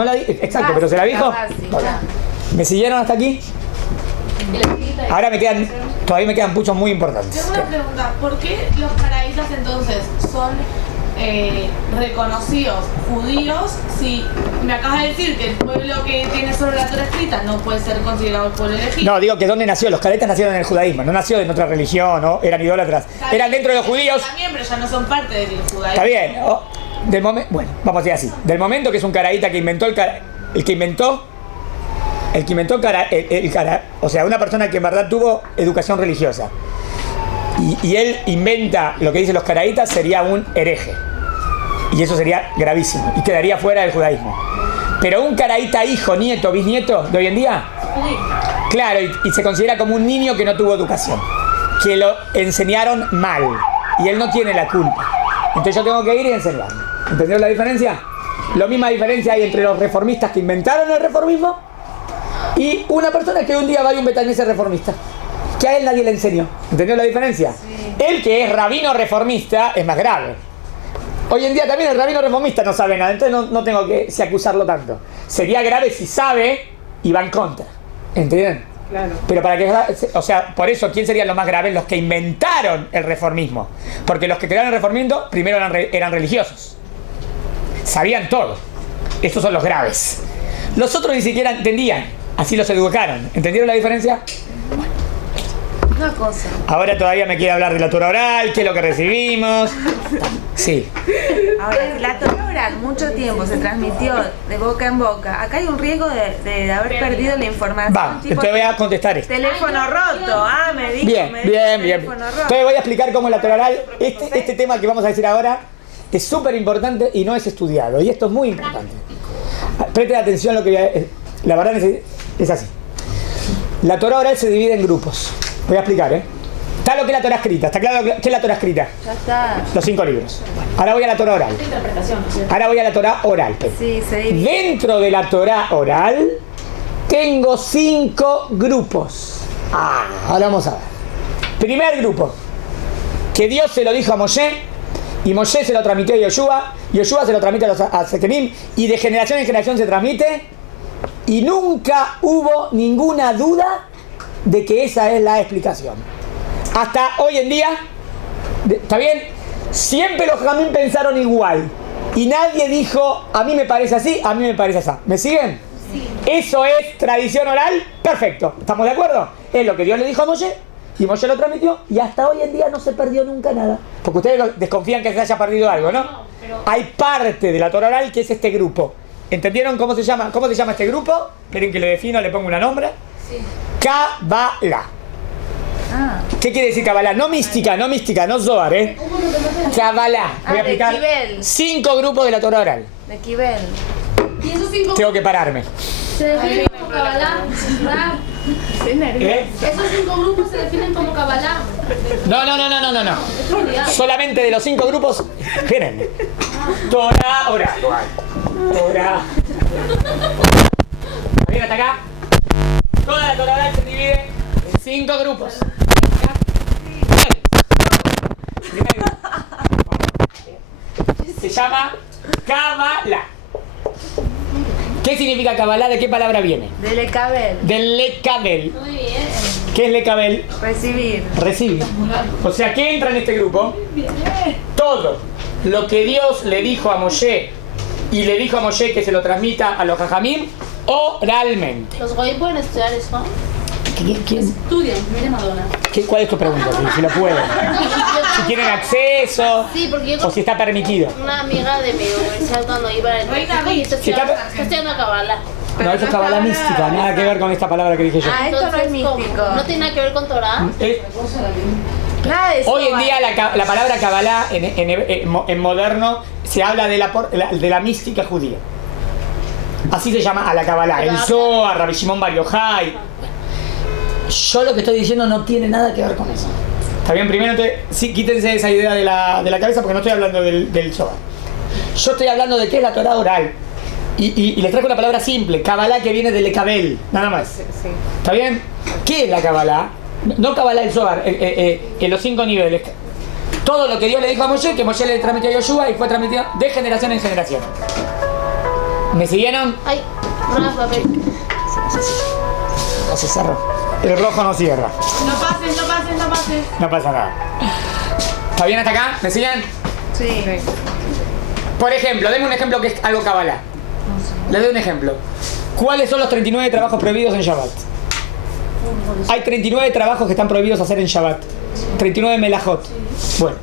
No la exacto, pero se la dijo. ¿Me siguieron hasta aquí? Ahora todavía me quedan puntos muy importantes. Tengo una pregunta, ¿por qué los caraítas entonces son reconocidos judíos si me acabas de decir que el pueblo que tiene solo la Torá escrita no puede ser considerado el pueblo elegido? No, digo que ¿dónde nació? Los caraítas nacieron en el judaísmo, no nació en otra religión, ¿no? Eran idólatras. Eran dentro de los judíos. También, pero ya no son parte del judaísmo. Está bien. Bueno, vamos a decir así. Del momento que es un caraíta que inventó o sea, una persona que en verdad tuvo educación religiosa y él inventa lo que dicen los caraítas, sería un hereje. Y eso sería gravísimo y quedaría fuera del judaísmo. Pero un caraíta hijo, nieto, bisnieto de hoy en día, claro, y se considera como un niño que no tuvo educación, que lo enseñaron mal y él no tiene la culpa. Entonces yo tengo que ir y enseñarlo. ¿Entendieron la diferencia? La misma diferencia hay entre los reformistas que inventaron el reformismo y una persona que un día va a un betanense reformista, que a él nadie le enseñó. ¿Entendió la diferencia? Sí. El que es rabino reformista es más grave. Hoy en día también el rabino reformista no sabe nada, entonces no tengo que acusarlo tanto. Sería grave si sabe y va en contra. ¿Entienden? Claro. Pero para que, o sea, por eso, ¿quién serían los más graves? Los que inventaron el reformismo. Porque los que crearon el reformismo primero eran religiosos. Sabían todo. Estos son los graves. Los otros ni siquiera entendían. Así los educaron. ¿Entendieron la diferencia? Una cosa. Ahora todavía me quiere hablar de la Torah oral, qué es lo que recibimos. Sí. Ahora, la Torah oral mucho tiempo se transmitió de boca en boca. Acá hay un riesgo de haber perdido la información. Va, te voy a contestar esto. Teléfono roto. Me dijo. Bien. Entonces voy a explicar cómo la Torah oral, este tema que vamos a decir ahora, es súper importante y no es estudiado. Y esto es muy importante. Presten atención a lo que voy a... La verdad es así. La Torah oral se divide en grupos. Voy a explicar, Está lo que es la Torah escrita. ¿Está claro qué es la Torah escrita? Ya está. Los 5 libros. Ahora voy a la Torah oral. Ahora voy a la Torah oral. Sí, se divide. Dentro de la Torah oral tengo 5 grupos. Ahora vamos a ver. Primer grupo. Que Dios se lo dijo a Moshe y Moshe se lo transmitió a Yoshua. Yoshua se lo transmite a Sekenim y de generación en generación se transmite. Y nunca hubo ninguna duda de que esa es la explicación. Hasta hoy en día, ¿está bien? Siempre los jamín pensaron igual. Y nadie dijo, a mí me parece así, a mí me parece así. ¿Me siguen? Sí. Eso es tradición oral, perfecto. ¿Estamos de acuerdo? Es lo que Dios le dijo a Moshe, y Moshe lo transmitió, y hasta hoy en día no se perdió nunca nada. Porque ustedes desconfían que se haya perdido algo, ¿no? Hay parte de la Torah oral que es este grupo. ¿Entendieron cómo se llama este grupo? Esperen que lo defino, le pongo una nombre. Sí. Kabbalah. ¿Qué quiere decir Kabbalah? No mística, no Zohar, Kabbalah. Voy a explicar 5 grupos de la Torah oral. De Kibel. ¿Y esos 5 Tengo que pararme. se definen como Kabbalah? ¿Esos 5 grupos se definen como Kabbalah? No. Solamente de los 5 grupos. Esperen. Torah oral. Torah. ¿Está bien hasta acá? Toda la Torah oral se divide en 5 grupos. Primer grupo. Se llama Kabbalah. ¿Qué significa Kabbalah? ¿De qué palabra viene? De Lekabel. Del Lekabel. Muy bien. ¿Qué es Lekabel? Recibir. Recibir. O sea, ¿qué entra en este grupo? Todo lo que Dios le dijo a Moshe y le dijo a Moshe que se lo transmita a los jajamim oralmente. ¿Los goyim pueden estudiar eso? ¿Quién? Estudian, miren Madonna. ¿Cuál es tu pregunta? Si lo pueden. Si tienen acceso, Sí, porque yo o si está permitido. una amiga de mi universidad cuando iba al México y está estudiando Kabbalah. No, eso es Kabbalah mística, nada que ver con esta palabra que dije yo. Esto no es místico. ¿No tiene nada que ver con Torah? Nada de eso. Hoy en día la palabra Kabbalah en moderno se habla de la mística judía. Así se llama a la Kabbalah. El Zohar, Rabbi Shimon Bar Yochai. Yo lo que estoy diciendo no tiene nada que ver con eso. ¿Está bien? Primero, sí, quítense esa idea de la cabeza porque no estoy hablando del Zohar. Yo estoy hablando de qué es la Torah oral. Y les traigo una palabra simple, Kabbalah, que viene de Lekabel, nada más. Sí. ¿Está bien? ¿Qué es la Kabbalah? No Kabbalah el Zohar, en los 5 niveles. Todo lo que Dios le dijo a Moshe, que Moshe le transmitió a Yoshua y fue transmitido de generación en generación. ¿Me siguieron? Ay, más papel. No se cerró. El rojo no cierra. No pases, no pases, no pases. No pasa nada. ¿Está bien hasta acá? ¿Me siguen? Sí. Por ejemplo, denme un ejemplo que es algo cabalá. Les doy un ejemplo. ¿Cuáles son los 39 trabajos prohibidos en Shabbat? Hay 39 trabajos que están prohibidos hacer en Shabbat. 39 melajot. Bueno,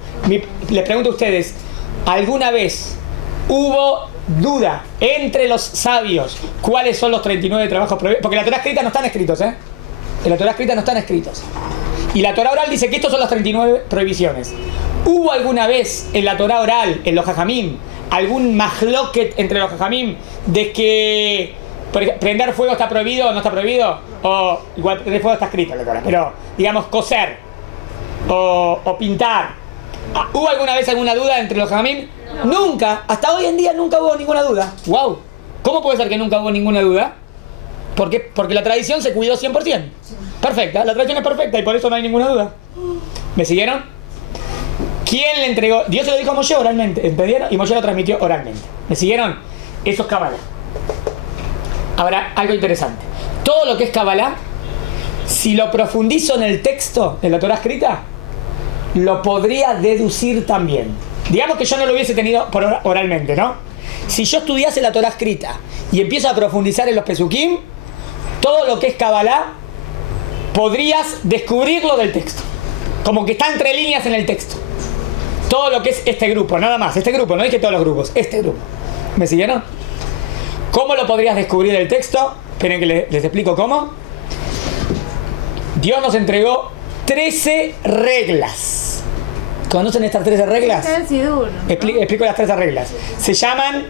les pregunto a ustedes, ¿alguna vez hubo duda entre los sabios cuáles son los 39 trabajos prohibidos? Porque en la Torah escrita no están escritos, ¿eh? En la Torah escrita no están escritos. Y la Torah oral dice que estos son las 39 prohibiciones. ¿Hubo alguna vez en la Torah oral, en los Jajamim, algún mahloket entre los Jajamim de que prender fuego está prohibido o no está prohibido? O igual prender fuego está escrito en la Torah, pero digamos coser o pintar. ¿Hubo alguna vez alguna duda entre los Jajamim? No. Nunca, hasta hoy en día nunca hubo ninguna duda. ¡Wow! ¿Cómo puede ser que nunca hubo ninguna duda? Porque la tradición se cuidó 100%. Perfecta, la tradición es perfecta y por eso no hay ninguna duda. ¿Me siguieron? ¿Quién le entregó? Dios se lo dijo a Moshe oralmente, ¿entendieron? Y Moshe lo transmitió oralmente. ¿Me siguieron? Eso es Kabbalah. Ahora, algo interesante. Todo lo que es Kabbalah, si lo profundizo en el texto, en la Torah escrita, lo podría deducir también. Digamos que yo no lo hubiese tenido oralmente, ¿no? Si yo estudiase la Torah escrita y empiezo a profundizar en los Pesukim, todo lo que es Kabbalah, podrías descubrirlo del texto. Como que está entre líneas en el texto. Todo lo que es este grupo, nada más. Este grupo, no dije todos los grupos. Este grupo. ¿Me siguieron? ¿Cómo lo podrías descubrir del texto? Esperen que les explico cómo. Dios nos entregó 13 reglas. ¿Conocen estas 13 reglas? Es el Sidur, ¿no? Explico las 13 reglas. Se llaman...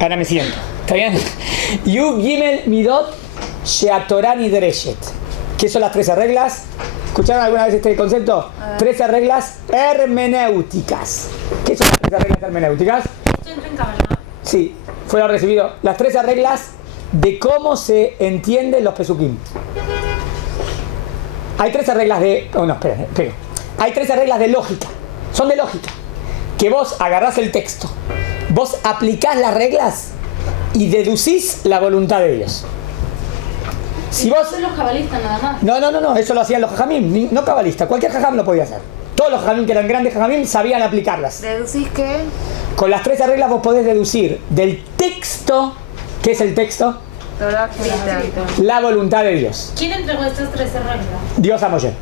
Ahora me siento. ¿Está bien? Yud Gimel Midot Sheatorah Nidreshet. ¿Qué son las 13 reglas? ¿Escucharon alguna vez este concepto? 13 reglas hermenéuticas. ¿Qué son las 13 reglas hermenéuticas? ¿Esto entra en Kabbalah? Sí, fue lo recibido. Las 13 reglas de cómo se entienden los pesukim. Hay 13 reglas de... Oh, no, esperen. Hay 13 reglas de lógica. Son de lógica. Que vos agarrás el texto, vos aplicás las reglas y deducís la voluntad de Dios. Si vos... Son los cabalistas nada más. No, eso lo hacían los jajamim, no cabalistas, cualquier jajam lo podía hacer. Todos los jajamim que eran grandes jajamim sabían aplicarlas. ¿Deducís qué? Con las 13 reglas vos podés deducir del texto, ¿qué es el texto? Torah escrita. La voluntad de Dios. ¿Quién entregó estas 13 reglas? Dios a Moshe.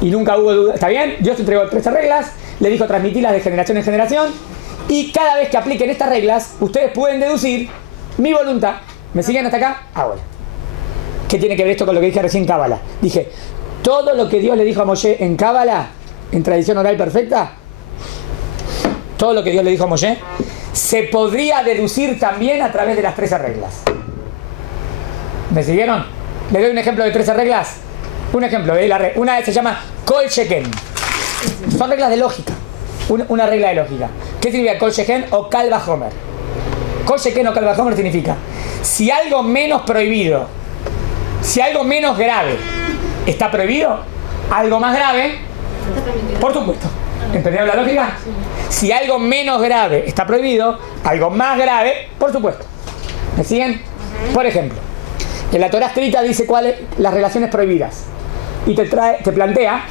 Y nunca hubo duda, ¿está bien? Dios entregó 13 reglas, le dijo transmitirlas de generación en generación, y cada vez que apliquen estas reglas, ustedes pueden deducir mi voluntad. ¿Me siguen hasta acá? Ahora. ¿Qué tiene que ver esto con lo que dije recién en Kabbalah? Dije, todo lo que Dios le dijo a Moshe en Kabbalah, en tradición oral perfecta, todo lo que Dios le dijo a Moshe, se podría deducir también a través de las 13 reglas. ¿Me siguieron? ¿Les doy un ejemplo de 13 reglas? Un ejemplo, una se llama Kol Sheken. Son reglas de lógica. Una regla de lógica. ¿Qué significa Kol Sheken o Kal Vajomer? Kol Sheken o Kal Vajomer significa, si algo menos prohibido, si algo menos grave está prohibido, algo más grave, por supuesto. ¿Entendieron la lógica? Si algo menos grave está prohibido, algo más grave, por supuesto. ¿Me siguen? Por ejemplo, en la Torah escrita dice cuáles las relaciones prohibidas. Y te plantea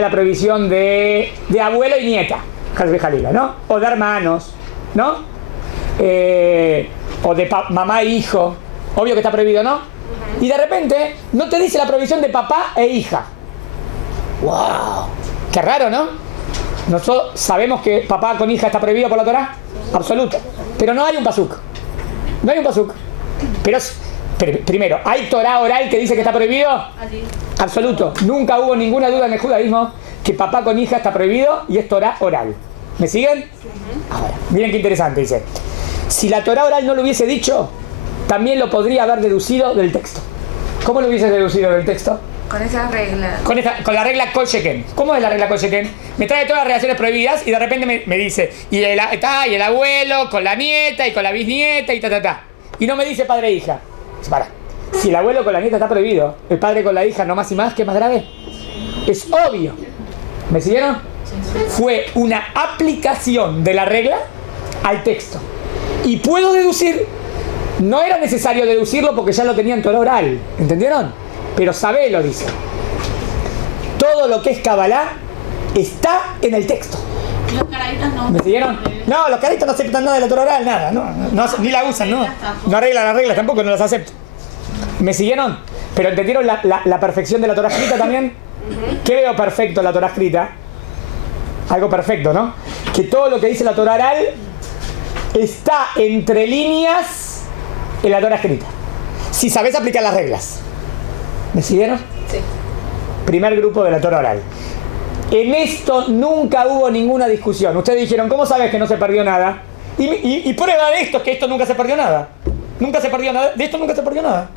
la prohibición de abuelo y nieta, Jalila, ¿no? O de hermanos, ¿no? O de mamá e hijo. Obvio que está prohibido, ¿no? Y de repente no te dice la prohibición de papá e hija. ¡Wow! Qué raro, ¿no? Nosotros sabemos que papá con hija está prohibido por la Torah. Absoluto. Pero no hay un pasuk. No hay un pasuk. Pero primero, ¿hay Torah oral que dice que está prohibido? Absoluto. Nunca hubo ninguna duda en el judaísmo que papá con hija está prohibido y es Torah oral. ¿Me siguen? Ahora, miren qué interesante, dice. Si la Torah oral no lo hubiese dicho, también lo podría haber deducido del texto. ¿Cómo lo hubiese deducido del texto? Con esas reglas. Con la regla Kol Sheken. ¿Cómo es la regla Kol Sheken? Me trae todas las relaciones prohibidas y de repente me dice, y el abuelo con la nieta y con la bisnieta y ta. Y no me dice padre e hija. Para. Si el abuelo con la nieta está prohibido, el padre con la hija no más y más, ¿qué es más grave? Es obvio. ¿Me siguieron? Fue una aplicación de la regla al texto. Y puedo deducir, no era necesario deducirlo porque ya lo tenía en Torah oral, ¿entendieron? Pero Sabelo dice, todo lo que es Kabbalah está en el texto. Los caraditas no. ¿Me siguieron? No, los caraditas no aceptan nada de la Torah oral, nada, ni la usan, no arreglan las reglas tampoco, no las aceptan. ¿Me siguieron? Pero ¿entendieron la perfección de la Torah escrita también? ¿Qué veo perfecto en la Torah escrita? Algo perfecto, ¿no? Que todo lo que dice la Torah oral está entre líneas en la Torah escrita. Si sabes aplicar las reglas. ¿Me siguieron? Sí. Primer grupo de la Torah oral. En esto nunca hubo ninguna discusión. Ustedes dijeron, ¿cómo sabes que no se perdió nada? Y prueba de esto es que esto nunca se perdió nada. Nunca se perdió nada. De esto nunca se perdió nada.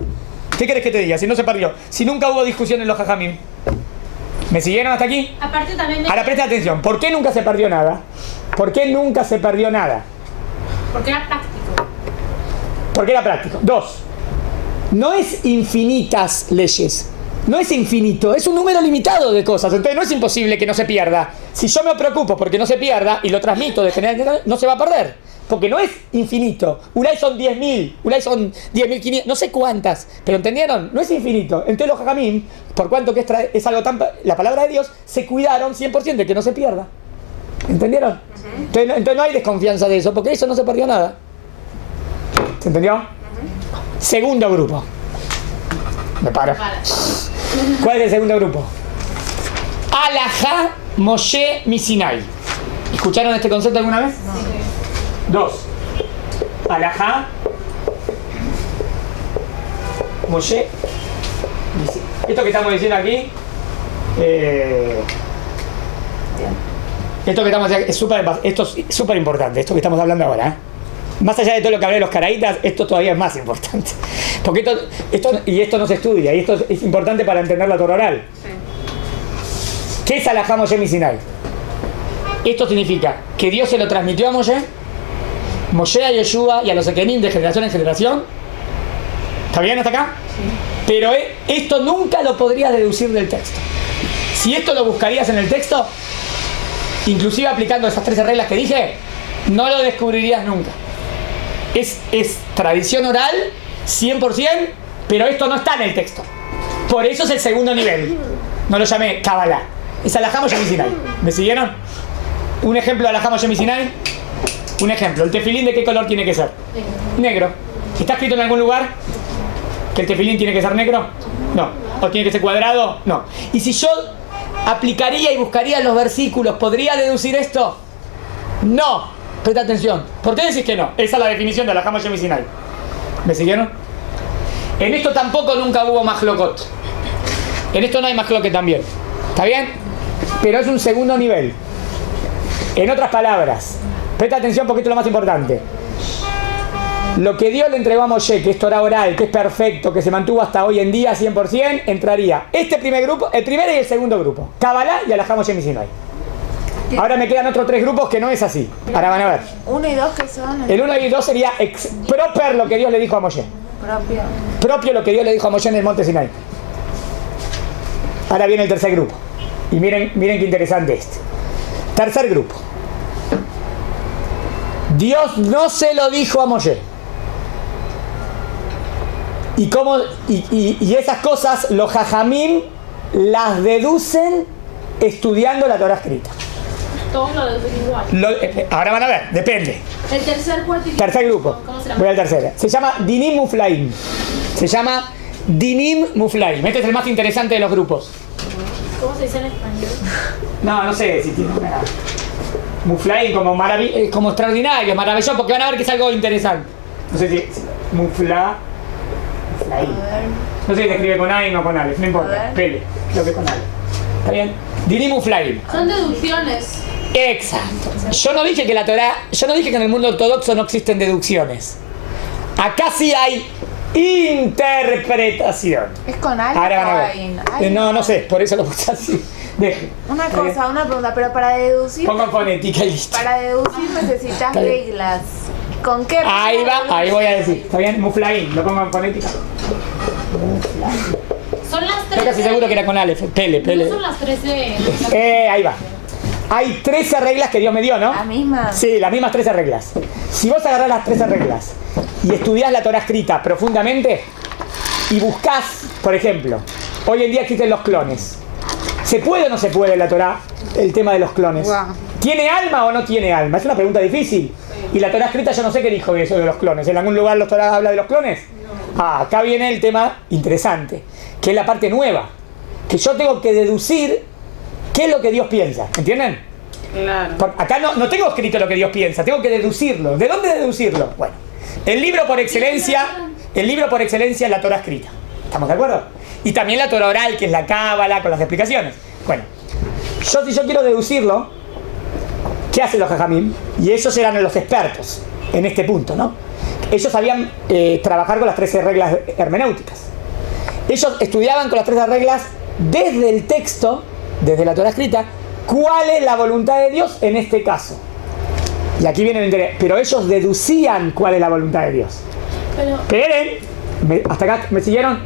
¿Qué querés que te diga? Si no se perdió. Si nunca hubo discusión en los jajamim. ¿Me siguieron hasta aquí? Aparte también Ahora presten atención. ¿Por qué nunca se perdió nada? ¿Por qué nunca se perdió nada? porque era práctico. Porque era práctico. 2. No es infinitas leyes. No es infinito, es un número limitado de cosas. Entonces no es imposible que no se pierda. Si yo me preocupo porque no se pierda y lo transmito de general en general, no se va a perder. Porque no es infinito. Ulay son 10.000, Ulay son 10.500, no sé cuántas. Pero ¿entendieron? No es infinito. Entonces los jajamim, por cuanto que es algo tan... La palabra de Dios, se cuidaron 100% de que no se pierda. ¿Entendieron? Entonces no hay desconfianza de eso, porque eso no se perdió nada. ¿Se entendió? Segundo grupo. Me paro. ¿Cuál es el segundo grupo? Alajá, Moshe, Misinai. ¿Escucharon este concepto alguna vez? No. 2. Alajá, Moshe, Misinai. Esto que estamos diciendo aquí, esto que estamos esto es súper importante, esto que estamos hablando ahora, ¿eh? Más allá de todo lo que hablé de los caraítas, esto todavía es más importante. Porque esto no se estudia, y esto es importante para entender la Torah oral. Sí. ¿Qué es Alajá Moshe Misinai? Esto significa que Dios se lo transmitió a Moshe, Moshe a Yeshua y a los Ekenim de generación en generación. ¿Está bien hasta acá? Sí. Pero esto nunca lo podrías deducir del texto. Si esto lo buscarías en el texto, inclusive aplicando esas 13 reglas que dije, no lo descubrirías nunca. Es tradición oral, 100%, pero esto no está en el texto. Por eso es el segundo nivel. No lo llamé Kabbalah. Es Alajá Moshe Misinai. ¿Me siguieron? Un ejemplo de Alajá Moshe Misinai. Un ejemplo. ¿El tefilín de qué color tiene que ser? Negro. ¿Está escrito en algún lugar que el tefilín tiene que ser negro? No. ¿O tiene que ser cuadrado? No. Y si yo aplicaría y buscaría los versículos, ¿podría deducir esto? No. Presta atención. ¿Por qué decís que no? Esa es la definición de Alajá Moshe Misinai. ¿Me siguieron? En esto tampoco nunca hubo majlokot. En esto no hay majloket también. ¿Está bien? Pero es un segundo nivel. En otras palabras, presta atención porque esto es lo más importante. Lo que Dios le entregó a Moshe, que es Torah oral, que es perfecto, que se mantuvo hasta hoy en día 100%, entraría este primer grupo, el primer y el segundo grupo. Kabbalah y Alajá Moshe Misinai. Ahora me quedan otros 3 grupos que no es así. Ahora van a ver. 1 y 2 que son. El 1 y 2 sería proper lo que Dios le dijo a Moshe. Propio lo que Dios le dijo a Moshe en el monte Sinai. Ahora viene el tercer grupo. Y miren qué interesante este. Tercer grupo. Dios no se lo dijo a Moshe. Y esas cosas los jajamim las deducen estudiando la Torah escrita. Todos lo deducen igual. Ahora van a ver, depende. El tercer cuarto. Tercer grupo. ¿Cómo se llama? Voy al tercero. Se llama Dinim Muflaim. Se llama Dinim Muflaim. Este es el más interesante de los grupos. ¿Cómo se dice en español? No sé si tiene una... Muflaim como extraordinario, maravilloso, porque van a ver que es algo interesante. No sé si Muflaim. No sé si se escribe con A o con Aleph, no importa. Pele, creo que con Aleph. ¿Está bien? Dinim Muflaim. Son deducciones. Exacto. Yo no dije que en el mundo ortodoxo no existen deducciones. Acá sí hay interpretación. ¿Es con algo? Ahora van a ver. No sé, por eso lo puse así. Deje. Una pregunta, pero para deducir. Pongo fonética y listo. Para deducir necesitas reglas. ¿Con qué? Ahí voy a decir. ¿Está bien? Muflaim, lo pongo en fonética. Son las 13. Estoy casi seguro que era con Aleph. Pele. No son las 13. Ahí va. Hay 13 reglas que Dios me dio, ¿no? La misma. Sí, las mismas 13 reglas. Si vos agarrás las 13 reglas y estudiás la Torá escrita profundamente y buscás, por ejemplo, hoy en día existen los clones. ¿Se puede o no se puede en la Torá el tema de los clones? Wow. ¿Tiene alma o no tiene alma? Es una pregunta difícil. Y la Torá escrita yo no sé qué dijo de eso de los clones. ¿En algún lugar la Torá habla de los clones? Acá viene el tema interesante, que es la parte nueva. Que yo tengo que deducir qué es lo que Dios piensa. ¿Entienden? Claro. Acá no tengo escrito lo que Dios piensa, tengo que deducirlo. ¿De dónde deducirlo? Bueno, el libro por excelencia es la Torá escrita. ¿Estamos de acuerdo? Y también la Torá oral, que es la cábala con las explicaciones. Bueno, si yo quiero deducirlo, ¿qué hacen los jajamim? Y ellos eran los expertos en este punto, ¿no? Ellos sabían trabajar con las 13 reglas hermenéuticas. Ellos estudiaban con las 13 reglas desde el texto, desde la Torá escrita, cuál es la voluntad de Dios en este caso. Y aquí viene el interés. Pero ellos deducían cuál es la voluntad de Dios. Esperen, hasta acá me siguieron.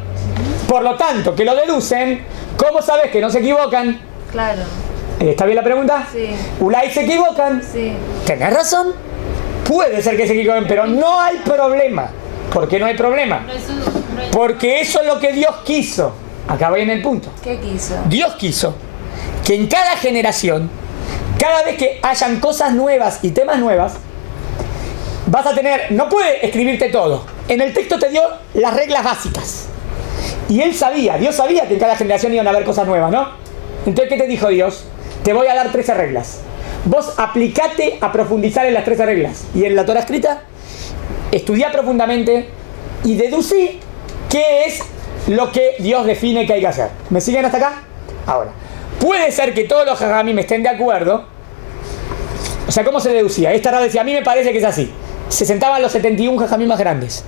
Por lo tanto, que lo deducen, ¿cómo sabes que no se equivocan? Claro. ¿Está bien la pregunta? Sí. ¿Ulay se equivocan? Sí. ¿Tenés razón? Puede ser que se equivoquen, pero no hay problema. ¿Por qué no hay problema? Porque eso es lo que Dios quiso. Acá viene el punto. ¿Qué quiso? Dios quiso que en cada generación, cada vez que hayan cosas nuevas y temas nuevas, vas a tener, no puede escribirte todo. En el texto te dio las reglas básicas. Y Dios sabía que en cada generación iban a haber cosas nuevas, ¿no? Entonces, ¿qué te dijo Dios? Te voy a dar 13 reglas. Vos aplicate a profundizar en las 13 reglas. Y en la Torá escrita, estudiá profundamente y deducí qué es lo que Dios define que hay que hacer. ¿Me siguen hasta acá? Ahora, puede ser que todos los jajamim estén de acuerdo. O sea, ¿cómo se deducía? Esta Rab decía, a mí me parece que es así. Se sentaban los 71 jajamim más grandes.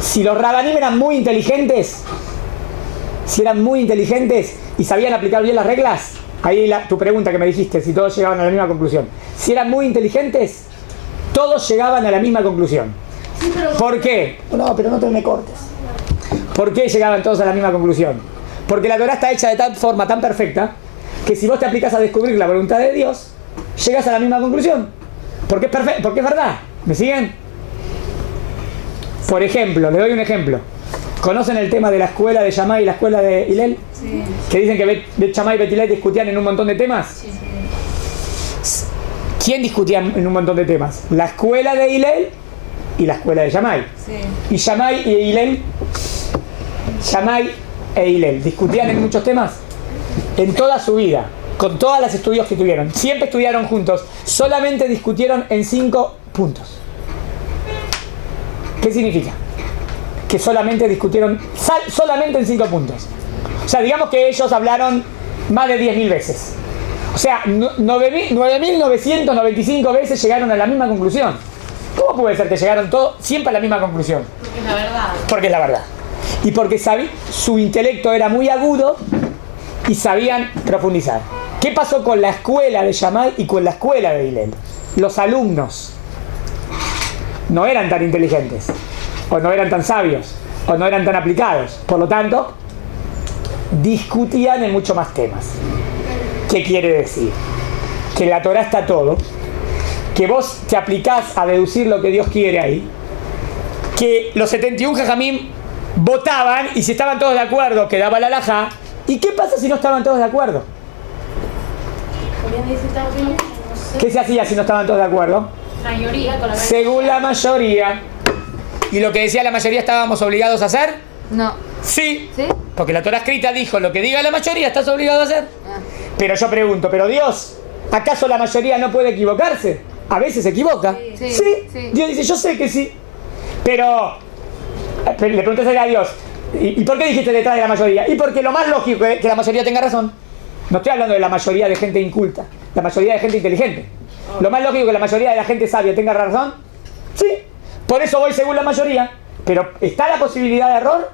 Si los rabanim eran muy inteligentes, y sabían aplicar bien las reglas, ahí tu pregunta que me dijiste, si todos llegaban a la misma conclusión. Si eran muy inteligentes, todos llegaban a la misma conclusión. Sí, pero... ¿Por qué? No, pero no te me cortes. ¿Por qué llegaban todos a la misma conclusión? Porque la Torá está hecha de tal forma tan perfecta que si vos te aplicas a descubrir la voluntad de Dios, llegas a la misma conclusión. Porque es perfecto, porque es verdad. ¿Me siguen? Por ejemplo, les doy un ejemplo. ¿Conocen el tema de la escuela de Shammai y la escuela de Hillel? Sí. Que dicen que Bet Shammai y Bet Hillel discutían en un montón de temas. Sí. ¿Quién discutía en un montón de temas? La escuela de Hillel y la escuela de Shammai. Sí. Y Shammai e Hillel discutían en muchos temas en toda su vida, con todas las estudios que tuvieron. Siempre estudiaron juntos, solamente discutieron en 5 puntos. ¿Qué significa? Que solamente discutieron solamente en 5 puntos. O sea, digamos que ellos hablaron más de 10.000 veces. O sea, 9.995 veces llegaron a la misma conclusión. ¿Cómo puede ser que llegaron todos siempre a la misma conclusión? Porque es la verdad. Porque es la verdad. Y porque su intelecto era muy agudo y sabían profundizar. ¿Qué pasó con la escuela de Shammai y con la escuela de Hillel? Los alumnos no eran tan inteligentes, o no eran tan sabios, o no eran tan aplicados. Por lo tanto, discutían en mucho más temas. ¿Qué quiere decir? Que en la Torá está todo, que vos te aplicás a deducir lo que Dios quiere ahí, que los 71 jajamim votaban y si estaban todos de acuerdo quedaba la halajá. ¿Y qué pasa si no estaban todos de acuerdo? ¿Qué se hacía si no estaban todos de acuerdo? Mayoría con la Según la mayoría. ¿Y lo que decía la mayoría estábamos obligados a hacer? No. Sí. ¿Sí? Porque la Torá escrita dijo lo que diga la mayoría estás obligado a hacer. Ah. Pero yo pregunto, ¿pero Dios, acaso la mayoría no puede equivocarse? A veces se equivoca. Sí. Sí. Sí. Dios dice, yo sé que sí. Pero le preguntas a Dios, ¿y por qué dijiste detrás de la mayoría? Y porque lo más lógico es que la mayoría tenga razón. No estoy hablando de la mayoría de gente inculta, la mayoría de gente inteligente. Lo más lógico es que la mayoría de la gente sabia tenga razón. Sí. Por eso voy según la mayoría. Pero ¿está la posibilidad de error?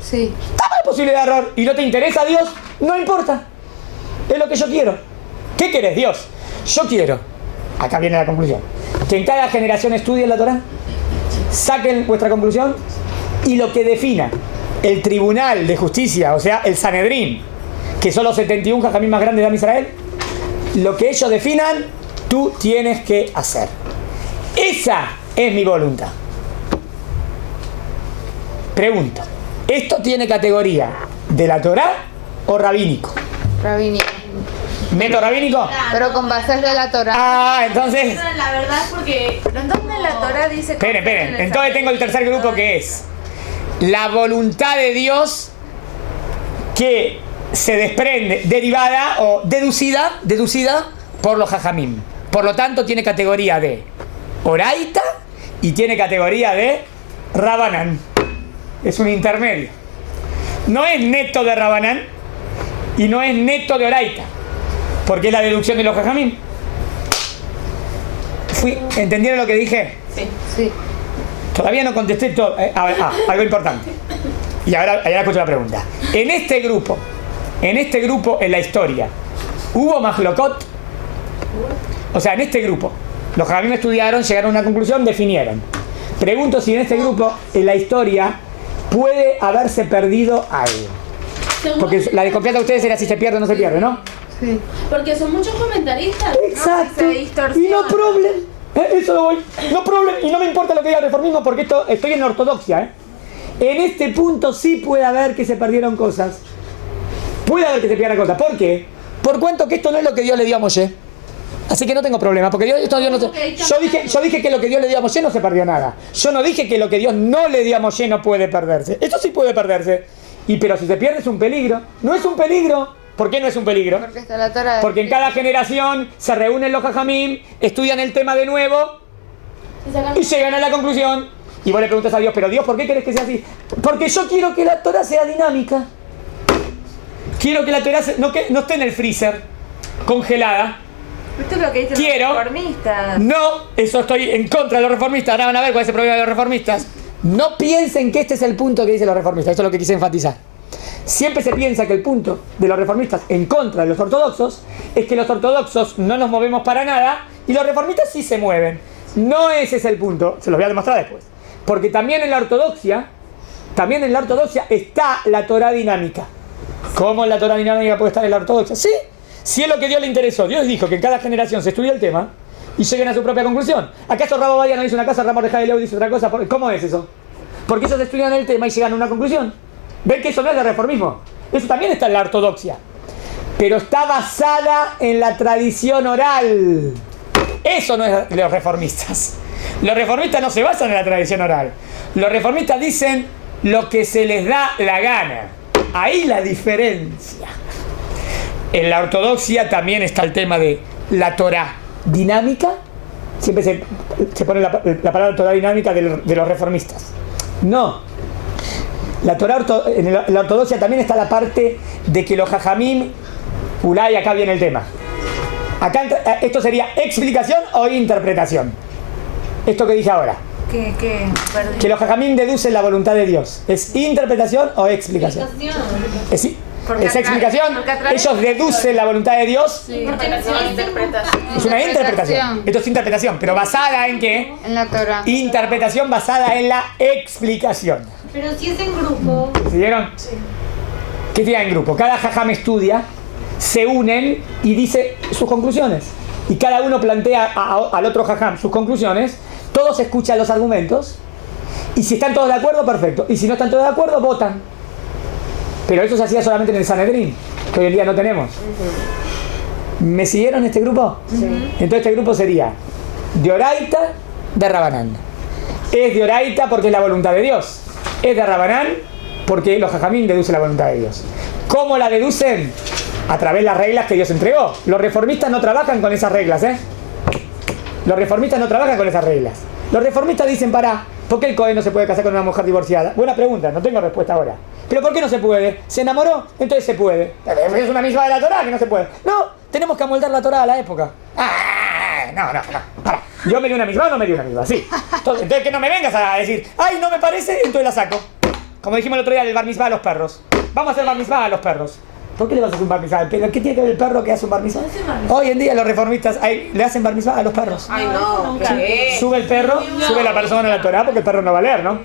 Sí. Está la posibilidad de error. ¿Y no te interesa Dios? No importa. Es lo que yo quiero. ¿Qué querés, Dios? Yo quiero, acá viene la conclusión, que en cada generación estudien la Torá, saquen vuestra conclusión y lo que defina el Tribunal de Justicia, o sea, el Sanedrín, que son los 71 jajamim más grandes de Am Israel, lo que ellos definan, tú tienes que hacer. Esa es mi voluntad. Pregunto, ¿esto tiene categoría de la Torá o rabínico? Rabínico. ¿Método rabínico? Pero con bases de la Torá. Ah, entonces... La verdad es porque... ¿Dónde la Torá dice? Esperen. Entonces tengo el tercer grupo que es la voluntad de Dios que se desprende, derivada o deducida por los jajamim. Por lo tanto, tiene categoría de oraita y tiene categoría de rabanán. Es un intermedio. No es neto de rabanán y no es neto de oraita, porque es la deducción de los jajamim. ¿Entendieron lo que dije? Sí. Todavía no contesté todo. Algo importante. Y ahora escucho la pregunta. En este grupo, en la historia, ¿hubo mahlokot? O sea, en este grupo, los jajamim estudiaron, llegaron a una conclusión, definieron. Pregunto si en este grupo, en la historia, puede haberse perdido algo. Porque la desconfianza de ustedes era si se pierde o no se pierde, ¿no? Sí. Porque son muchos comentaristas. Exacto. No, se distorsiona. Y no problem. Eso lo voy. No problem. Y no me importa lo que diga el reformismo porque estoy en la ortodoxia. En este punto sí puede haber que se perdieron cosas. Puede haber que se pierdan cosas. ¿Por qué? Por cuento que esto no es lo que Dios le dio a Moshe. Así que no tengo problema, porque Dios no se... Yo dije que lo que Dios le dio a Moshe no se perdió nada. Yo no dije que lo que Dios no le dio a Moshe no puede perderse. Esto sí puede perderse. Pero si se pierde es un peligro. No es un peligro. ¿Por qué no es un peligro? Porque está la Torá. Porque en cada generación se reúnen los jajamim, estudian el tema de nuevo y llegan a la conclusión. Y vos le preguntas a Dios, pero Dios, ¿por qué querés que sea así? Porque yo quiero que la Torá sea dinámica. Quiero que la Torá no esté en el freezer, congelada. Esto es lo que dicen Quiero. los reformistas. No, eso estoy en contra de los reformistas. Ahora van a ver cuál es el problema de los reformistas. No piensen que este es el punto que dicen los reformistas. Esto es lo que quise enfatizar. Siempre se piensa que el punto de los reformistas en contra de los ortodoxos es que los ortodoxos no nos movemos para nada y los reformistas sí se mueven. No ese es el punto, se los voy a demostrar después. Porque también en la ortodoxia está la Torá dinámica. ¿Cómo la Torá dinámica puede estar en la ortodoxia? Sí, si es lo que Dios le interesó. Dios dijo que en cada generación se estudia el tema y lleguen a su propia conclusión. ¿Acaso Rabba Ovadia no dice una cosa, Ramos de Leo dice otra cosa? ¿Cómo es eso? Porque ellos estudian el tema y llegan a una conclusión. ¿Ven que eso no es de reformismo? Eso también está en la ortodoxia. Pero está basada en la tradición oral. Eso no es de los reformistas. Los reformistas no se basan en la tradición oral. Los reformistas dicen lo que se les da la gana. Ahí la diferencia. En la ortodoxia también está el tema de la Torá dinámica. Siempre se pone la palabra Torá dinámica de los reformistas. No. En la ortodoxia también está la parte de que los jajamim, ulay, acá viene el tema. Acá esto sería explicación o interpretación. Esto que dije ahora. Que los jajamim deducen la voluntad de Dios. ¿Es interpretación o explicación? Es explicación. Ellos deducen la voluntad de Dios. Sí, Porque no se interpretación. Es una interpretación. Esto es interpretación, pero basada en ¿qué? En la Torá. Interpretación basada en la explicación. Pero si es en grupo. ¿Siguieron? Sí. ¿Qué tiene en grupo? Cada jajam estudia, se unen y dice sus conclusiones. Y cada uno plantea al otro jajam sus conclusiones. Todos escuchan los argumentos. Y si están todos de acuerdo, perfecto. Y si no están todos de acuerdo, votan. Pero eso se hacía solamente en el Sanedrín, que hoy en día no tenemos. ¿Me siguieron este grupo? Sí. Entonces este grupo sería de oraita, de rabanán. Es de oraita porque es la voluntad de Dios. Es de rabanán porque los jajamín deducen la voluntad de Dios. ¿Cómo la deducen? A través de las reglas que Dios entregó. Los reformistas no trabajan con esas reglas, Los reformistas no trabajan con esas reglas. Los reformistas dicen, ¿por qué el Cohen no se puede casar con una mujer divorciada? Buena pregunta, no tengo respuesta ahora. ¿Pero por qué no se puede? ¿Se enamoró? Entonces se puede. Es una misma de la Torá que no se puede. No, tenemos que amoldar la Torá a la época. No. Para. ¿Yo me di una misma o no me di una misma? Sí. Entonces que no me vengas a decir, ay, no me parece, entonces la saco. Como dijimos el otro día, el bar mitzvah a los perros. Vamos a hacer bar mitzvah a los perros. ¿Por qué le vas a hacer un bar mitzvah al perro? ¿Qué tiene que ver el perro que hace un bar mitzvah? Hoy en día los reformistas le hacen bar mitzvah a los perros. Ay, no, ¿qué? Sube el perro, sube la persona a la Torá porque el perro no va a leer, ¿no?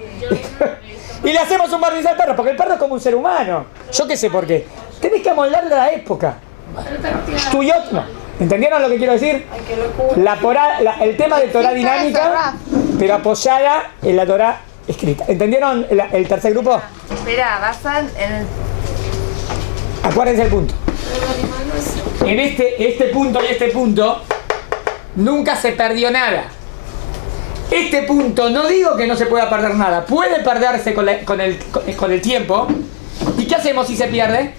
Y le hacemos un bar mitzvah al perro porque el perro es como un ser humano. Yo qué sé por qué. Tenés que amoldarle a la época. Tuyot no. ¿Entendieron lo que quiero decir? Ay, qué locura. El tema de Torah Sí, dinámica, Torah. pero apoyada en la Torah escrita. ¿Entendieron el tercer grupo? Espera, basan en el... Acuérdense el punto. En este punto y este punto nunca se perdió nada. Este punto, no digo que no se pueda perder nada, puede perderse con el tiempo. ¿Y qué hacemos si se pierde?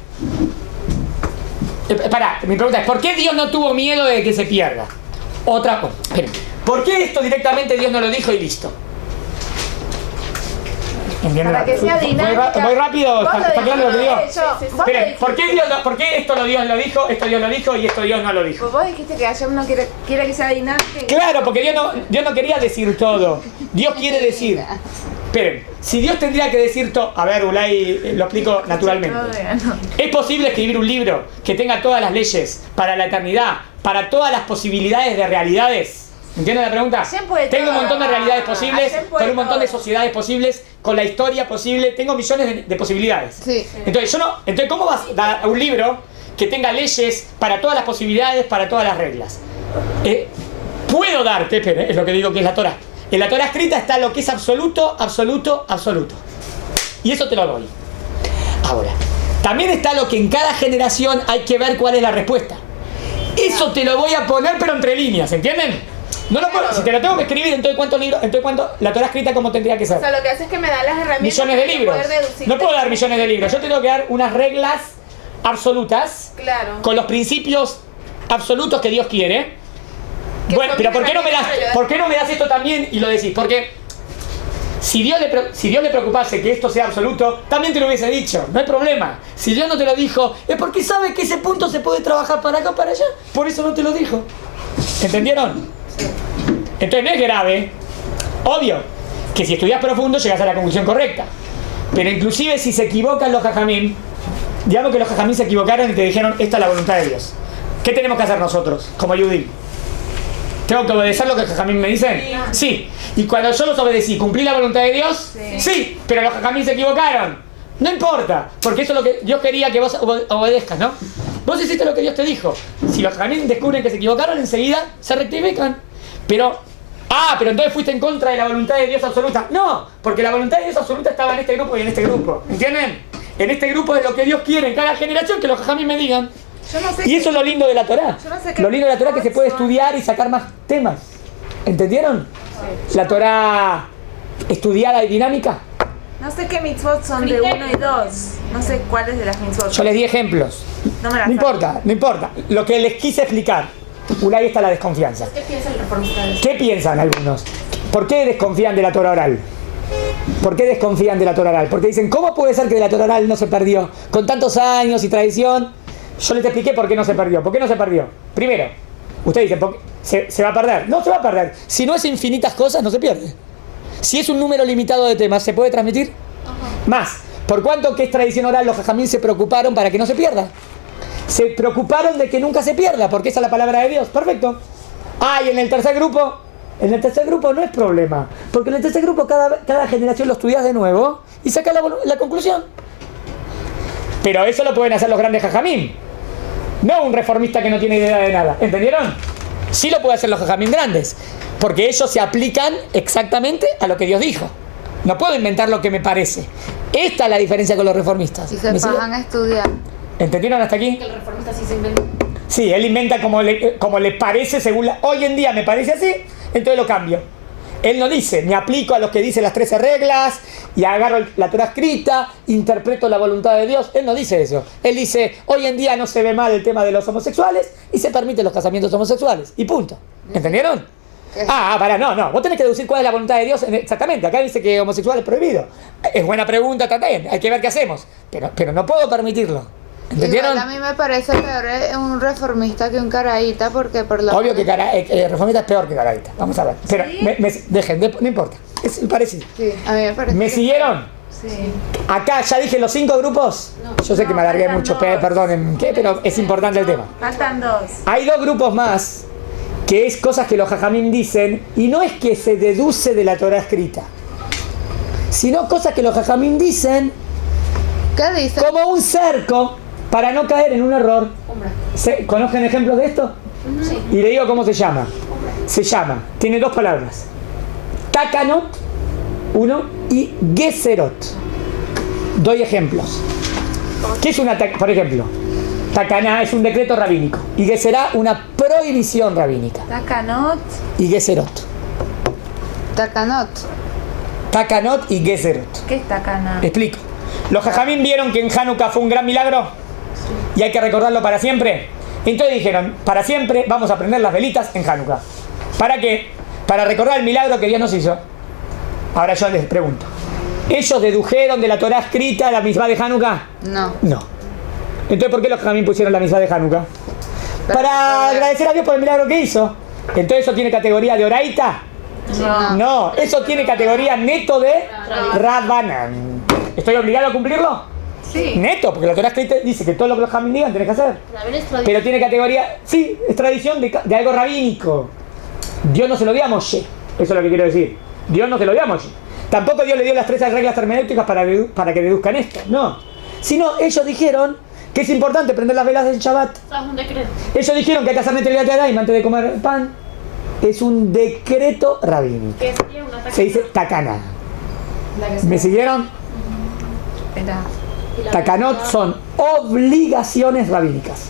Mi pregunta es, ¿por qué Dios no tuvo miedo de que se pierda? Otra cosa, esperen. ¿Por qué esto directamente Dios no lo dijo y listo? Para que sea dinámica. Muy rápido, ¿está claro lo que digo? Esperen, ¿por ¿Por qué esto Dios lo dijo, esto Dios lo dijo y esto Dios no lo dijo? Vos dijiste que ayer uno quiere que sea dinámica. Claro, porque Dios no quería decir todo. Dios quiere decir. Esperen, si Dios tendría que decir todo... A ver, Ulay, lo explico naturalmente. ¿Es posible escribir un libro que tenga todas las leyes para la eternidad, para todas las posibilidades de realidades? ¿Entienden la pregunta? Tengo un montón de realidades posibles, con un montón de sociedades posibles, con la historia posible, tengo millones de posibilidades. Sí. Entonces, ¿cómo vas a dar un libro que tenga leyes para todas las posibilidades, para todas las reglas? Puedo darte, pero es lo que digo que es la Torah. En la Torah escrita está lo que es absoluto, absoluto, absoluto. Y eso te lo doy. Ahora, también está lo que en cada generación hay que ver cuál es la respuesta. Eso te lo voy a poner, pero entre líneas, ¿entienden? No lo puedo, si te lo tengo que escribir, entonces cuánto la Torah escrita como tendría que ser. O sea, lo que hace es que me da las herramientas. Millones de libros. para poder deducir. No puedo dar millones de libros. Yo tengo que dar unas reglas absolutas. Claro. Con los principios absolutos que Dios quiere. Que Bueno, son pero mis ¿por qué no me das esto también y lo decís? Porque si Dios le preocupase que esto sea absoluto, también te lo hubiese dicho, no hay problema. Si Dios no te lo dijo, es porque sabe que ese punto se puede trabajar para acá o para allá. Por eso no te lo dijo. ¿Entendieron? Entonces no es grave. Obvio que si estudias profundo llegas a la conclusión correcta. Pero inclusive si se equivocan los jajamim, digamos que los jajamim se equivocaron y te dijeron, esta es la voluntad de Dios. ¿Qué tenemos que hacer nosotros como Yudim? ¿Tengo que obedecer lo que los jajamim me dicen? Sí. Y cuando yo los obedecí, ¿cumplí la voluntad de Dios? Sí. Pero los jajamim se equivocaron. No importa, porque eso es lo que Dios quería que vos obedezcas, ¿no? Vos hiciste lo que Dios te dijo. Si los jajamim descubren que se equivocaron, enseguida se rectifican. Pero entonces fuiste en contra de la voluntad de Dios absoluta. No, porque la voluntad de Dios absoluta estaba en este grupo y en este grupo. ¿Entienden? En este grupo es lo que Dios quiere en cada generación, que los jajamim me digan. Yo no sé Y eso es lo lindo de la Torah. Yo no sé qué Lo lindo de la Torah es que se puede son. estudiar y sacar más temas. ¿Entendieron? La Torah estudiada y dinámica. No sé qué mitzvot son de 1 y 2. No sé cuáles de las mitzvot. Yo les di ejemplos. No me las No importa, no importa. Lo que les quise explicar. Ahí está la desconfianza. ¿Qué piensa el reformista de eso? ¿Qué piensan algunos? ¿Por qué desconfían de la Torah oral? ¿Por qué desconfían de la Torah oral? Porque dicen, ¿cómo puede ser que de la Torah oral no se perdió? Con tantos años y tradición. Yo les expliqué por qué no se perdió. ¿Por qué no se perdió? Primero, ustedes dicen, ¿se va a perder? No se va a perder. Si no es infinitas cosas, no se pierde. Si es un número limitado de temas, ¿se puede transmitir? Más. Por cuanto que es tradición oral, los jajamín se preocuparon para que no se pierda. Se preocuparon de que nunca se pierda, porque esa es la palabra de Dios. Perfecto. Y en el tercer grupo no es problema. Porque en el tercer grupo cada generación lo estudias de nuevo y sacas la conclusión. Pero eso lo pueden hacer los grandes jajamín. No un reformista que no tiene idea de nada. ¿Entendieron? Sí lo pueden hacer los jajamín grandes. Porque ellos se aplican exactamente a lo que Dios dijo. No puedo inventar lo que me parece. Esta es la diferencia con los reformistas. Y se pasan a estudiar. ¿Entendieron hasta aquí? Que el reformista sí se inventa. Sí, él inventa como le parece según hoy en día me parece así, entonces lo cambio. Él no dice, me aplico a los que dicen las 13 reglas y agarro la Torah escrita, interpreto la voluntad de Dios. Él no dice eso. Él dice, hoy en día no se ve mal el tema de los homosexuales y se permiten los casamientos homosexuales. Y punto. ¿Entendieron? No. Vos tenés que deducir cuál es la voluntad de Dios exactamente. Acá dice que homosexual es prohibido. Es buena pregunta también. Hay que ver qué hacemos. Pero no puedo permitirlo. ¿Entendieron? Igual a mí me parece peor un reformista que un caraíta, porque por lo Obvio que reformista es peor que caraíta. Vamos a ver. Pero no importa. Es parecido. Sí, a mí me parece. ¿Me siguieron? Sí. Acá ya dije los 5 grupos. Yo sé que me alargué faltan mucho, dos. perdonen, pero es importante el tema. Faltan 2. Hay 2 grupos más, que es cosas que los jajamim dicen, y no es que se deduce de la Torah escrita, sino cosas que los jajamim dicen ¿Qué dice? como un cerco para no caer en un error. ¿Conocen ejemplos de esto? Sí. Y le digo cómo se llama. Se llama, tiene dos palabras. Takanot, uno, y Gezerot. Doy ejemplos. ¿Qué es una por ejemplo? Takaná es un decreto rabínico. Y Gezerá una prohibición rabínica. Takanot. Y Gezerot. Takanot. Takanot y Gezerot. ¿Qué es Takanot? Explico. Los jajamín vieron que en Hanukkah fue un gran milagro y hay que recordarlo para siempre. Entonces dijeron, para siempre vamos a prender las velitas en Hanukkah. ¿Para qué? Para recordar el milagro que Dios nos hizo. Ahora yo les pregunto, ¿ellos dedujeron de la Torá escrita la misma de Hanukkah? No. No. Entonces, ¿por qué los jajamín pusieron la misma de Hanukkah? Para agradecer a Dios por el milagro que hizo. Entonces, ¿eso tiene categoría de oraita? No, eso tiene categoría neto de Rabbanan. ¿Estoy obligado a cumplirlo? Sí. Neto, porque la Torá escrita dice que todo lo que los jajamín digan tenés que hacer. También es tradición. Pero tiene categoría, sí, es tradición de algo rabínico. Dios no se lo dio a Moshe. Eso es lo que quiero decir. Dios no se lo dio a Moshe. Tampoco Dios le dio las 3 reglas hermenéuticas para que deduzcan esto. No. Sino ellos dijeron que es importante prender las velas del Shabbat. O sea, es un decreto. Ellos dijeron que hay que hacer Netilat Yadayim antes de comer pan. Es un decreto rabínico. ¿Qué sería una taca? Se dice takana. La que ¿Me siguieron? Espera. y la Takanot verdad- son obligaciones rabínicas.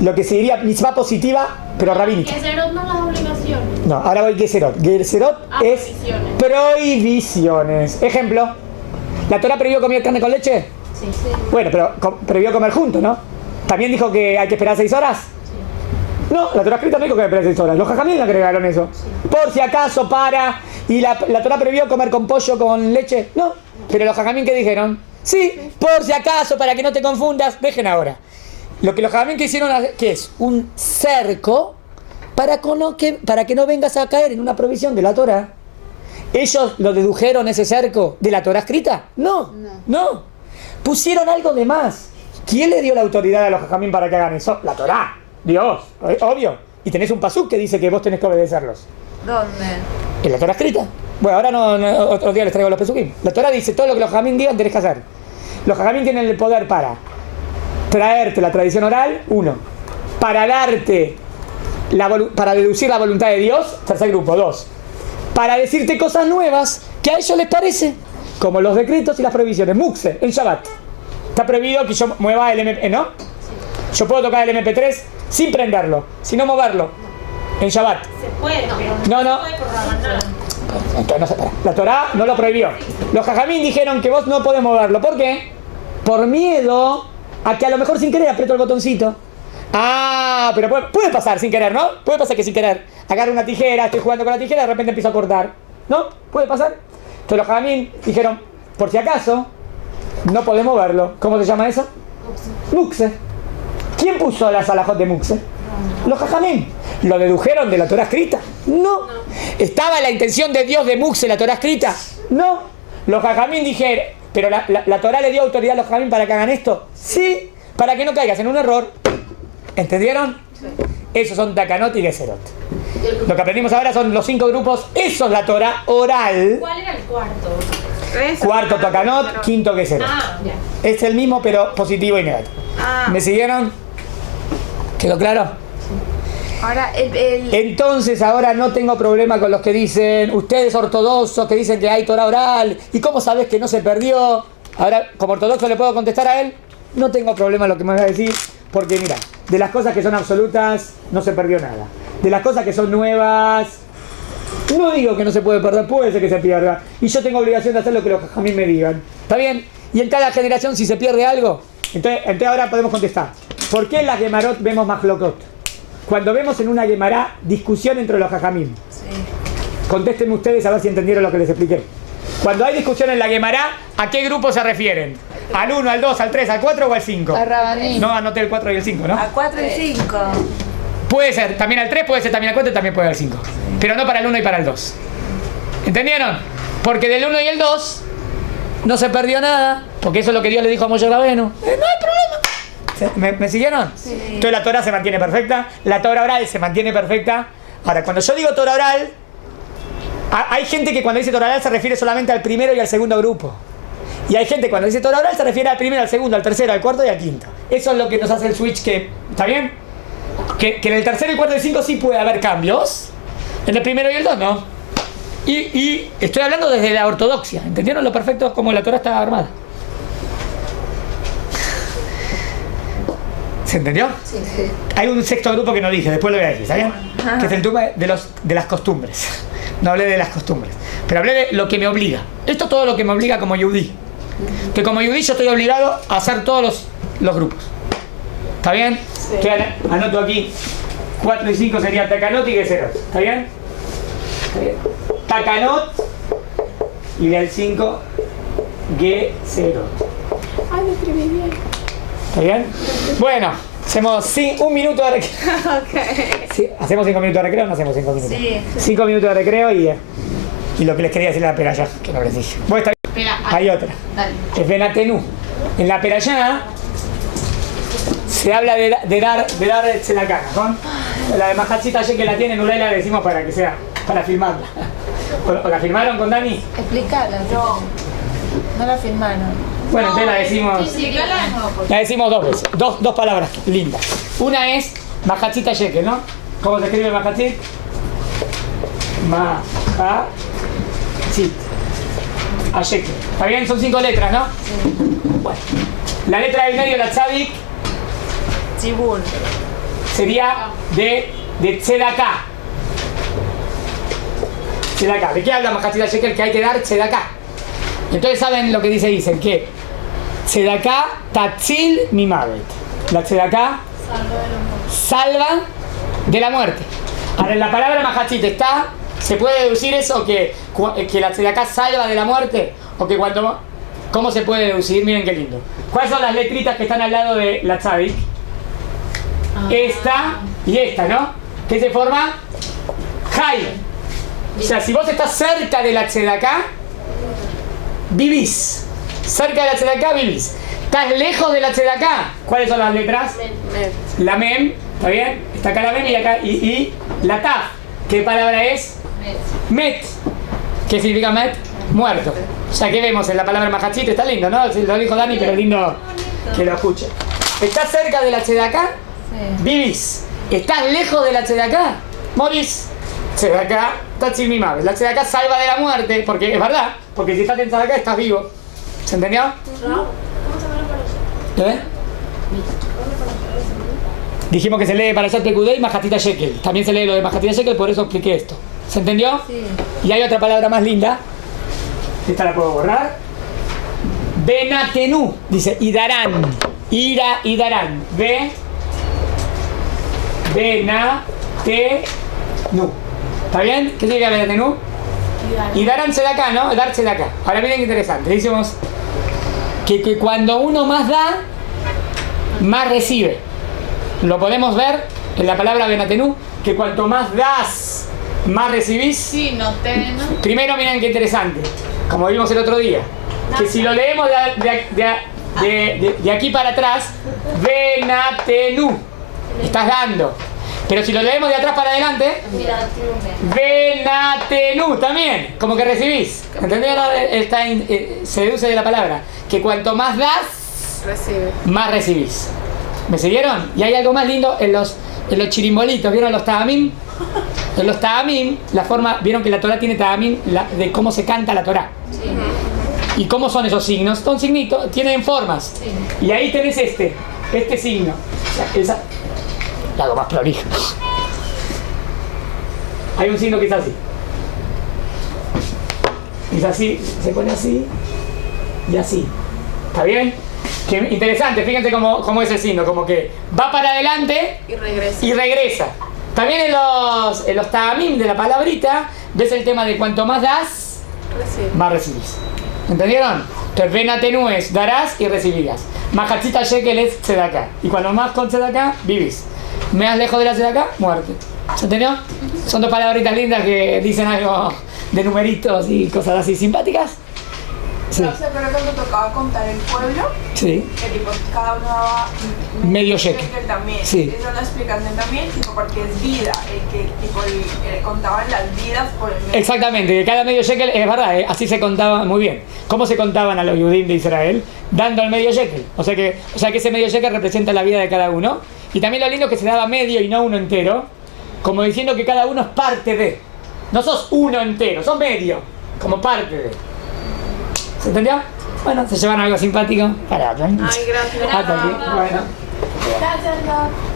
Lo que se diría mitzvah positiva, pero rabínica. Que ser no las obligaciones. No, ahora voy Gezerot. Gezerot es Prohibiciones. prohibiciones. Ejemplo, ¿la Torá prohibió comer carne con leche? Sí. Bueno, pero prohibió comer juntos, ¿no? ¿También dijo que hay que esperar 6 horas? No, la Torá escrita no dijo que hay que esperar 6 horas. Los jajamín agregaron eso. Por si acaso para. ¿Y la Torá prohibió comer con pollo con leche? No. Pero los jajamín, ¿qué dijeron? Sí, por si acaso, para que no te confundas, dejen ahora. Lo que los jajamín que hicieron, ¿qué es? Un cerco para que no vengas a caer en una provisión de la Torá. ¿Ellos lo dedujeron ese cerco de la Torá escrita? No. Pusieron algo de más. ¿Quién le dio la autoridad a los jajamín para que hagan eso? La Torá. Dios, obvio. Y tenés un pasuk que dice que vos tenés que obedecerlos. ¿Dónde? ¿En la Torá escrita? Bueno, ahora no, otro día les traigo los pesukim. La Torá dice todo lo que los jajamín digan tenés que hacer. Los jajamín tienen el poder para traerte la tradición oral, 1. Para darte, para deducir la voluntad de Dios, tercer grupo, 2. Para decirte cosas nuevas que a ellos les parece, como los decretos y las prohibiciones. Muxe, en Shabbat. Está prohibido que yo mueva el MP, ¿no? Yo puedo tocar el MP3 sin prenderlo, sino moverlo. En Shabbat. Se puede, pero No. se puede por Rabanán. Entonces no se para. La Torá no lo prohibió. Los jajamín dijeron que vos no podés moverlo. ¿Por qué? Por miedo a que a lo mejor sin querer aprieto el botoncito. Ah, pero puede pasar sin querer, ¿no? Puede pasar que sin querer agarro una tijera, estoy jugando con la tijera y de repente empiezo a cortar. ¿No? Puede pasar. Entonces los jajamín dijeron, por si acaso, no podés moverlo. ¿Cómo se llama eso? Muxe. ¿Quién puso las alajot de Muxe? Los jajamín. ¿Lo dedujeron de la Torá escrita? No. ¿Estaba la intención de Dios de Muxe en la Torá escrita? No. Los jajamín dijeron, ¿pero la Torá le dio autoridad a los jajamín para que hagan esto? Sí. Para que no caigas en un error. ¿Entendieron? Sí. Esos son Takanot y Gezerot. Lo que aprendimos ahora son los 5 grupos. Eso es la Torá oral. ¿Cuál era el cuarto? Cuarto Takanot, quinto Gezerot. Ah, ya. Es el mismo pero positivo y negativo. ¿Me siguieron? ¿Quedó claro? Ahora, Entonces ahora no tengo problema con los que dicen, ustedes ortodoxos que dicen que hay Torá oral, ¿y cómo sabes que no se perdió? Ahora, como ortodoxo le puedo contestar a él, no tengo problema en lo que me va a decir, porque mira, de las cosas que son absolutas no se perdió nada. De las cosas que son nuevas, no digo que no se puede perder, puede ser que se pierda. Y yo tengo obligación de hacer lo que los jajamín me digan. ¿Está bien? Y en cada generación si se pierde algo, entonces ahora podemos contestar. ¿Por qué en las Gemarot vemos Mahlokot? Cuando vemos en una Gemará discusión entre los jajamín. Contéstenme ustedes a ver si entendieron lo que les expliqué. Cuando hay discusión en la Gemará, ¿a qué grupo se refieren? ¿Al 1, al 2, al 3, al 4 o al 5? A Rabanín. No, anoté el 4 y el 5, ¿no? a 4 y 5. Puede ser también al 3, puede ser también al 4 y también puede ser al 5. Pero no para el 1 y para el 2. ¿Entendieron? Porque del 1 y el 2 no se perdió nada, porque eso es lo que Dios le dijo a Moshe Rabenu. No hay problema. ¿Me siguieron? Sí. Entonces la Torah se mantiene perfecta, la Torah oral se mantiene perfecta. Ahora, cuando yo digo Torah oral, hay gente que cuando dice Torah oral se refiere solamente al primero y al segundo grupo. Y hay gente cuando dice Torah oral se refiere al primero, al segundo, al tercero, al cuarto y al quinto. Eso es lo que nos hace el switch que... ¿Está bien? Ok. Que en el tercero, el cuarto y el 5 sí puede haber cambios. En el primero y el 2 no. Y estoy hablando desde la ortodoxia. ¿Entendieron lo perfecto como la Torah está armada? ¿Se entendió? Sí. Hay un sexto grupo que no dije, después lo voy a decir, ¿está bien? Que es el tema de las costumbres. No hablé de las costumbres, pero hablé de lo que me obliga. Esto es todo lo que me obliga como yudí. Que como yudí yo estoy obligado a hacer todos los grupos. ¿Está bien? Sí. Anoto aquí 4 y 5 sería Takanot y Geserot. ¿Está bien? ¿Está bien? Takanot y del 5 Geserot. Ay, lo escribí bien. ¿Está bien? Bueno, hacemos un minuto de recreo. Ok. Sí, ¿hacemos 5 minutos de recreo o no hacemos 5 minutos? Sí. 5 minutos de recreo y lo que les quería decir a la perayá, que no les dije. Bueno, está bien. Espera, Hay otra. dale. Es Benatenú. En la perayá se habla de dar tzedakah, ¿no? La de Majachita ayer que la tienen, Ulay la decimos para que sea, para filmarla. ¿O la filmaron con Dani? Explícala. No la filmaron. Bueno, entonces la decimos. Sí, sí, claro, de nuevo, por La decimos dos veces, dos palabras lindas. Una es Majachita Shekel, ¿no? ¿Cómo se escribe Majachit? Majachit. A Shekel. ¿Está bien? Son 5 letras, ¿no? Bueno. La letra del medio, la tzadik, Chibur. sería de tzedakah. Tzedakah. ¿De qué habla Majachita Shekel? Que hay que dar tzedakah. Entonces saben lo que dicen que tzedakah tatzil mimavet. La tzedakah salva de la muerte. Ahora en la palabra majachit está, ¿se puede deducir eso que la tzedakah salva de la muerte? O que cuando, ¿cómo se puede deducir? Miren qué lindo. ¿Cuáles son las letritas que están al lado de la tzadik? Esta y esta, ¿no? ¿Qué se forma? Jai. O sea, si vos estás cerca de la tzedakah, vivís. Cerca de la tzedakah vivís. Estás lejos de la tzedakah. ¿Cuáles son las letras? La mem, ¿está bien? Está acá la mem y acá y la taf. ¿Qué palabra es? Met. ¿Qué significa met? Muerto. O sea, ¿qué vemos en la palabra majachit? Está lindo, ¿no? Lo dijo Dani, pero lindo que lo escuche. ¿Estás cerca de la tzedakah? Vivís. ¿Estás lejos de la tzedakah? Morís. Tzedakah tatzil mimavet. La tzedakah salva de la muerte, porque es verdad, porque si estás en tzedakah estás vivo. ¿Se entendió? ¿Cómo se llama la ¿Eh? Dijimos que se lee para allá Pekudei y Majatita Shekel. También se lee lo de Majatita Shekel, por eso expliqué esto. ¿Se entendió? Sí. Y hay otra palabra más linda. Esta la puedo borrar. Benatenú. Dice, y darán. Ira y darán. Benatenú. ¿Está bien? ¿Qué significa Benatenú? Y darán tzedakah, ¿no? Dar tzedakah. Ahora miren qué interesante. Decimos que cuando uno más da, más recibe. Lo podemos ver en la palabra Benatenú, que cuanto más das, más recibís. Sí, noté, ¿no? Primero miren qué interesante, como vimos el otro día, que si lo leemos de aquí para atrás, Benatenú, estás dando. Pero si lo leemos de atrás para adelante, Benatenú también, como que recibís. ¿Entendieron? Se deduce de la palabra, que cuanto más das, más recibís. ¿Me siguieron? Y hay algo más lindo en los chirimbolitos. ¿Vieron los ta'amim? En los ta'amim, la forma, vieron que la Torah tiene ta'amim de cómo se canta la Torah. Sí. ¿Y cómo son esos signos? Son signitos, tienen formas. Sí. Y ahí tenés este signo. O sea, la hago más prolijo. Hay un signo que es así. Es así, se pone así y así. ¿Está bien? Que interesante, fíjense cómo es el signo, como que va para adelante y regresa. También en los ta'amim de la palabrita ves el tema de cuanto más das, más recibís. ¿Entendieron? Entonces Benatenú es darás y recibirás. Majachita Shekel es tzedakah. Y cuando más con tzedakah, vivís. Más lejos de la tzedakah, muerte. ¿Se entendió? Son dos palabritas lindas que dicen algo de numeritos y cosas así simpáticas. Sí. No sé, pero cuando tocaba contar el pueblo, Sí. que tipo cada uno daba Medio shekel. también. Sí. Esa es la explicación también, tipo, porque es vida, el que tipo contaban las vidas por el medio. Exactamente, que cada medio shekel, es verdad, así se contaba muy bien. ¿Cómo se contaban a los Yudim de Israel? Dando el medio shekel. O sea que ese medio shekel representa la vida de cada uno. Y también lo lindo es que se daba medio y no uno entero, como diciendo que cada uno es parte de. No sos uno entero, sos medio, como parte de. ¿Se entendió? Bueno, se llevan algo simpático. Para, Ay, gracias. hasta aquí. Bueno. Gracias, Doc.